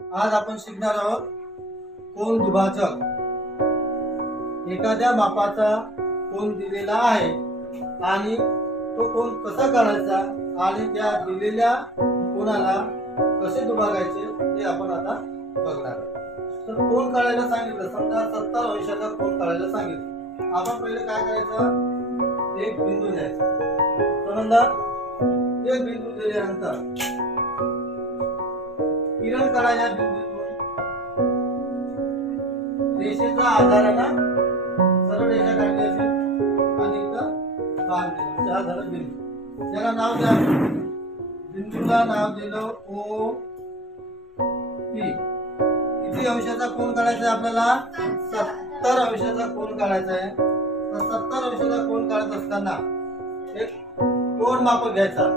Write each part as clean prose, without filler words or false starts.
आज आपण शिकणार आहोत कोन दुभाजक। एखाद्या मापाचा कोन दिलेला आहे आणि तो कोन कसा काढायचा आणि त्या दिलेल्या कोनाला कसे दुभागायचे ते आपण आता बघणार आहोत। तर कोन काढायला सांगितलं, समजा 70 अंशाचा कोन काढायला सांगितलं, आपण पहिले काय करायचं, एक बिंदू घ्यायचा। समजा एक बिंदू दिल्यानंतर किरण काढायला बिंदूतून रेषेचा आधारानं सरळ रेषा काढली असेल आणि इथं बाण दिलं, हा झाला बिंदू। त्याला नाव द्या, बिंदूला नाव दिलं ओ पी। किती अंशाचा कोन काढायचा आहे आपल्याला? 70 अंशाचा कोन काढायचा आहे। तर 70 अंशाचा कोन काढत असताना एक कोन मापक घ्यायचा।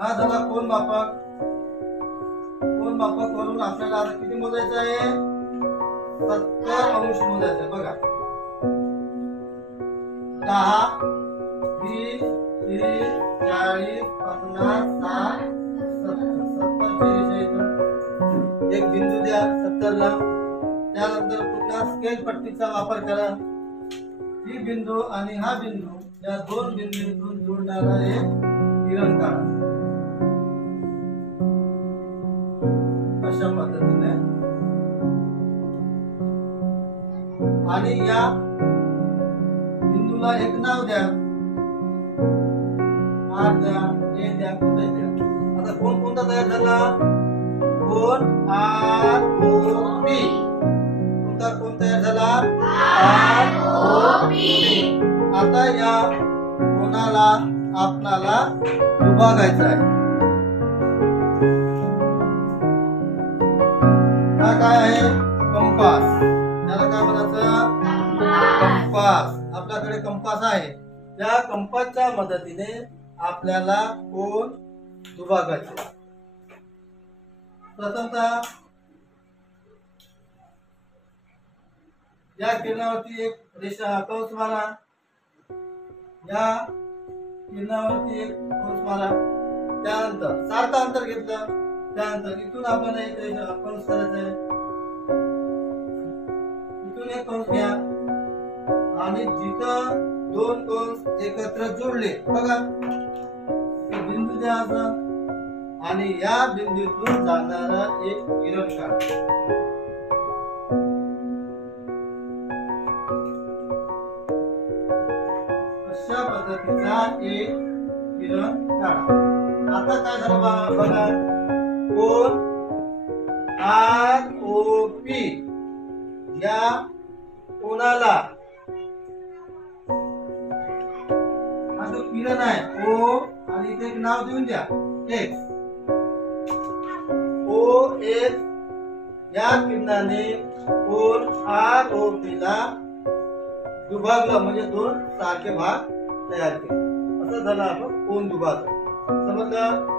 हा झाला कोन मापक। कोन मापक वरून आपल्याला आता किती मोजायचं आहे? 70 अंश मोजायचं आहे। बघा 10 20 30 40 50 60 70 एक बिंदू द्या 70 ला। त्यानंतर पुन्हा स्केल पट्टीचा वापर करा। ही बिंदू आणि हा बिंदू या दोन बिंदूंतून जोडणारा एक किरण काढा। अशा पद्धतीने आणि या बिंदूला एक नाव द्या, आर द्या, ए द्या, कुठे द्या। आता कोण कोणता तयार झाला? कोन आर ओ पी। कोणता कोन तयार झाला? R O P. आता या कोनाला आपल्याला दुभागायचा आहे। हा काय आहे? कंपास। त्याला काय म्हणायचं? कंपास। आपल्याकडे कंपास आहे, त्या कंपासच्या मदतीने आपल्याला कोन दुभागायचे। प्रथमतः या किरणावरती एक रेषा कंस मारा, या किरणावरती एक कंस मारा। त्यानंतर सारखं अंतर घेतलं, त्यानंतर इथून आपल्याला एक रेषा कंस करायचा आहे, इथून एक कंस घ्या आणि जिथं दोन कंस एकत्र जोडले, बघा बिंदू द्या असं, आणि या बिंदूतून जाणारा एक किरण काढा। अशा पद्धतीचा एक किरण काढा। आता काय झालं बघा, कोन आर ओ पी या कोनाला हा जो किरण आहे ओ, आणि इथे एक नाव देऊन द्या एक्स। ओ एक्स या किरणाने कोन आर ओ पी ला दुभागलं, म्हणजे दोन सारखे भाग तयार केले। असं झालं आपण कोन दुभाजक। समजलं?